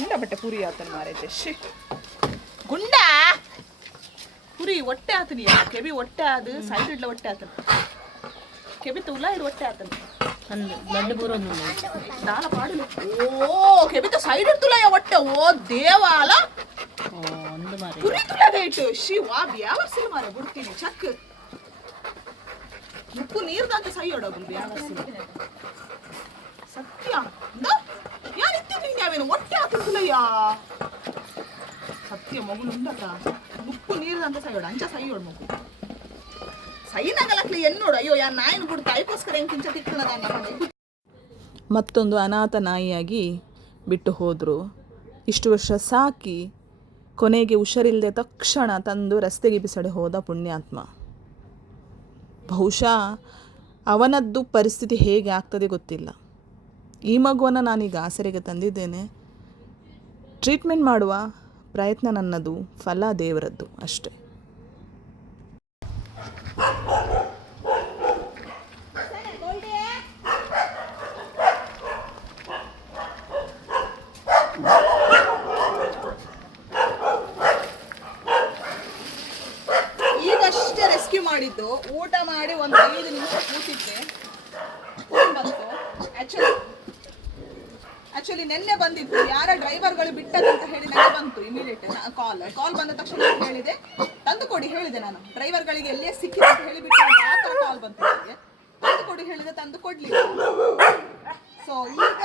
ಕಂಡ ಬಟ್ಟೆ ಪುರಿ ಆತನ ಮಾರೈತೆ ಶಿ ಗುಂಡ ಪುರಿ ಹೊಟ್ಟೆ ಆತನಿ ಕೆಬಿ ಹೊಟ್ಟೆ ಆದ ಸೈಡ್ ಇಡ್ಲ ಹೊಟ್ಟೆ ಆತನ ಕೆಬಿ ತುಲ್ಲ ಇಡ್ ಹೊಟ್ಟೆ ಆತನ ಲಡ್ಡು ಪೂರ ದಾಲ ಪಾಡಲು ಓ ಕೆಬಿ ಸೈಡ್ ಇಡ್ತುಲ ಹೊಟ್ಟೆ ಓ ದೇವಾಲ ಪುರಿ ತುಲದ ಇಟ್ಟು ಶಿ ವಾ ಬ್ಯಾವರ್ಸಿನ ಮಾರ ಬಿಡ್ತೀನಿ ಚಕ್ ಉಪ್ಪು ನೀರ್ದಂತ ಸೈ ಹೊಡೋದು ಬ್ಯಾವರ್ಸಿನ ಸತ್ಯ ಯಾರಿತ್ತಿದ್ದೀನಿ ನಾವೇನು ಹೊಟ್ಟೆ ಹಾಕಿರ್ತಿಲ್ಲಯ್ಯ ಸತ್ಯ ಮಗುಲು ಉಂಡಕ್ಕ ಉಪ್ಪು ನೀರ್ದಂತ ಸೈ ಹೊಡ ಅಂಚ ಸೈ ಹೊಡ್ ಮಗು ಸೈನಾಗಲಕ್ಲಿ ಎನ್ನೋಡು ಅಯ್ಯೋ ಯಾ ನಾಯಿನ ಬಿಡ್ತಾ ಅದಕ್ಕೋಸ್ಕರ ಹೆಂಗೆ ಕಿಂಚ ತಿಕ್ಕಣದ. ಮತ್ತೊಂದು ಅನಾಥ ನಾಯಿಯಾಗಿ ಬಿಟ್ಟು ಹೋದರು. ಇಷ್ಟು ವರ್ಷ ಸಾಕಿ ಕೊನೆಗೆ ಹುಷರಿಲ್ಲದೆ ತಕ್ಷಣ ತಂದು ರಸ್ತೆಗೆ ಬಿಸಡೆ ಹೋದ ಪುಣ್ಯಾತ್ಮ. ಬಹುಶಃ ಅವನದ್ದು ಪರಿಸ್ಥಿತಿ ಹೇಗೆ ಆಗ್ತದೆ ಗೊತ್ತಿಲ್ಲ. ಈ ಮಗುವನ್ನು ನಾನೀಗ ಆಸರೆಗೆ ತಂದಿದ್ದೇನೆ. ಟ್ರೀಟ್ಮೆಂಟ್ ಮಾಡುವ ಪ್ರಯತ್ನ ನನ್ನದು, ಫಲ ದೇವರದ್ದು ಅಷ್ಟೆ. ಈಗಷ್ಟೇ ರೆಸ್ಕ್ಯೂ ಮಾಡಿದ್ದು, ಊಟ ಮಾಡಿ ಒಂದು 5 ನಿಮಿಷ ಕೂತಿದ್ದೆ, ಫೋನ್ ಬಂತು. ಆಕ್ಚುಲಿ ನಿನ್ನೆ ಬಂದಿತ್ತು, ಯಾರ ಡ್ರೈವರ್ಗಳು ಬಿಟ್ಟದಂತ ಹೇಳಿ ನನಗೆ ಬಂತು. ಇಮಿಡಿಯೇಟ್ ಕಾಲ್ ಬಂದ ತಕ್ಷಣ ನಾನು ಹೇಳಿದೆ, ತಂದು ಕೊಡಿ ಹೇಳಿದೆ. ನಾನು ಡ್ರೈವರ್ಗಳಿಗೆ ಎಲ್ಲೇ ಸಿಕ್ಕಿದೆ ಅಂತ ಹೇಳಿ ಬಿಟ್ಟು ಆ ಥರ ಕಾಲ್ ಬಂತು ನನಗೆ. ತಂದು ಕೊಡಿ ಹೇಳಿದೆ, ತಂದು ಕೊಡ್ಲಿಲ್ಲ. ಸೊ ಈಗ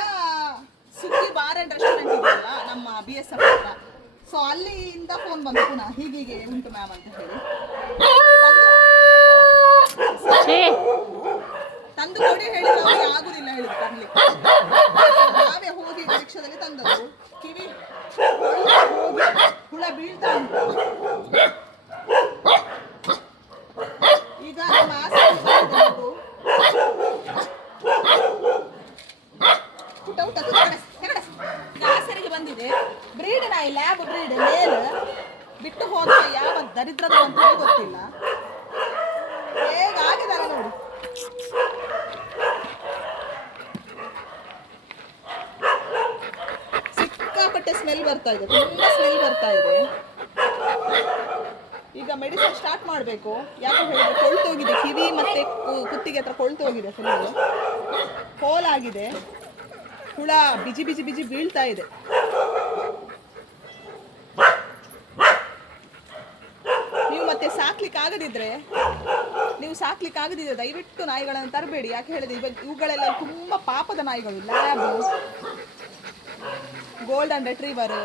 ಸುಗ್ಗಿ ಬಾರ್ ಅಂಡ್ ರೆಸ್ಟೋರೆಂಟ್ ಇದೆಯಲ್ಲ ನಮ್ಮ BSF ಹತ್ರ, ಸೊ ಅಲ್ಲಿಂದ ಫೋನ್ ಬಂತು ಪುನಃ, ಹೀಗೆ ಉಂಟು ಮ್ಯಾಮ್ ಅಂತ ಹೇಳಿ. ತಂದು ಕೊಡಿ ಹೇಳಿದ್ರೆ ಅವ್ರಿಗೆ ಆಗುದಿಲ್ಲ ಹೇಳಿದ್ರು ತರ್ಲಿಕ್ಕೆ. ನಾವೇ ಹೋಗಿ ರಿಕ್ಷಾದಲ್ಲಿ ತಂದದ್ದು. ಕಿವಿ ಹುಳ ಬೀಳ್ತಾ ಉಂಟು. ಈಗ ನಮ್ಮ ಆಸರಿಗೆ ಬಂದಿದೆ. ಬ್ರೀಡ್ ನಾಯಿ, ಲ್ಯಾಬ್ ಬ್ರೀಡ್, ಮೇಲ್ ಬಿಟ್ಟು ಹೋದ ಯಾವ ದರಿದ್ರದ ಅಂತ ಗೊತ್ತಿಲ್ಲ. ಹೇಗಾಗಿದ್ದಾರೆ ನೋಡಿ. ಸಿಕ್ಕಾಪಟ್ಟೆ ಸ್ಮೆಲ್ ಬರ್ತಾ ಇದೆ, ತುಂಬಾ ಸ್ಮೆಲ್ ಬರ್ತಾ ಇದೆ. ಈಗ ಮೆಡಿಸಿನ್ ಸ್ಟಾರ್ಟ್ ಮಾಡಬೇಕು. ಯಾಕೆ ಹೇಳಿದ್ರೆ ಕೊಳ್ತೋಗಿದೆ, ಕಿವಿ ಮತ್ತೆ ಕುತ್ತಿಗೆ ಹತ್ರ ಕೊಳ್ತೋಗಿದೆ, ಫುಲ್ ಹೋಲ್ ಆಗಿದೆ. ಹುಳ ಬಿಜಿ ಬಿಜಿ ಬಿಜಿ ಬೀಳ್ತಾ ಇದೆ. ನೀವು ಮತ್ತೆ ಸಾಕ್ಲಿಕ್ಕೆ ಆಗದಿದ್ರೆ ದಯವಿಟ್ಟು ನಾಯಿಗಳನ್ನು ತರಬೇಡಿ. ಯಾಕೆ ಹೇಳಿದ್ರೆ ಇವುಗಳೆಲ್ಲ ತುಂಬಾ ಪಾಪದ ನಾಯಿಗಳು. ಲ್ಯಾಬ್, ಗೋಲ್ಡನ್ ರೆಟ್ರೀವರ್,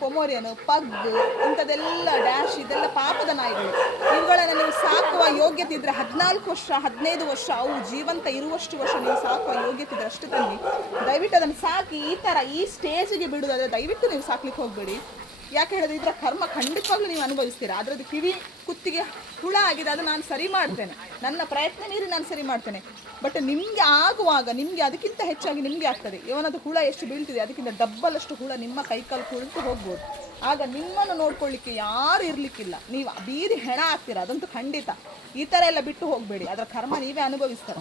ಪೊಮೋರಿಯನ್, ಪಗ್, ಇಂಥದೆಲ್ಲ ಡ್ಯಾಶ್, ಇದೆಲ್ಲ ಪಾಪದ ನಾಯಿಗಳು. ಇವುಗಳನ್ನು ನೀವು ಸಾಕುವ ಯೋಗ್ಯತೆ ಇದ್ರೆ 14 ವರ್ಷ 15 ವರ್ಷ ಅವು ಜೀವಂತ ಇರುವಷ್ಟು ವರ್ಷ ನೀವು ಸಾಕುವ ಯೋಗ್ಯತೆ ಇದ್ರೆ ಅಷ್ಟು ತನ್ನಿ. ದಯವಿಟ್ಟು ಅದನ್ನು ಸಾಕಿ ಈ ಸ್ಟೇಜಿಗೆ ಬಿಡುವುದಾದ್ರೆ ದಯವಿಟ್ಟು ನೀವು ಸಾಕ್ಲಿಕ್ಕೆ ಹೋಗಬೇಡಿ. ಯಾಕೆ ಹೇಳಿದ್ರೆ ಇದರ ಕರ್ಮ ಖಂಡಿತವಾಗ್ಲೂ ನೀವು ಅನುಭವಿಸ್ತೀರಾ. ಅದರದ್ದು ಕಿವಿ ಕುತ್ತಿಗೆ ಹುಳ ಆಗಿದೆ, ಅದು ನಾನು ಸರಿ ಮಾಡ್ತೇನೆ, ನನ್ನ ಪ್ರಯತ್ನ ಮೀರಿ ನಾನು ಸರಿ ಮಾಡ್ತೇನೆ. ಬಟ್ ನಿಮಗೆ ಆಗುವಾಗ ನಿಮಗೆ ಅದಕ್ಕಿಂತ ಹೆಚ್ಚಾಗಿ ನಿಮಗೆ ಆಗ್ತದೆ. ಇವನದು ಹುಳ ಎಷ್ಟು ಬೀಳ್ತಿದೆ ಅದಕ್ಕಿಂತ ಡಬ್ಬಲಷ್ಟು ಹುಳ ನಿಮ್ಮ ಕೈಕಾಲು ಕುಳಿತು ಹೋಗ್ಬೋದು. ಆಗ ನಿಮ್ಮನ್ನು ನೋಡ್ಕೊಳ್ಳಿಕ್ಕೆ ಯಾರು ಇರಲಿಕ್ಕಿಲ್ಲ, ನೀವು ಬೀದಿ ಹೆಣ ಆಗ್ತೀರಾ, ಅದಂತೂ ಖಂಡಿತ. ಈ ಥರ ಎಲ್ಲ ಬಿಟ್ಟು ಹೋಗಬೇಡಿ, ಅದರ ಕರ್ಮ ನೀವೇ ಅನುಭವಿಸ್ತಾರ.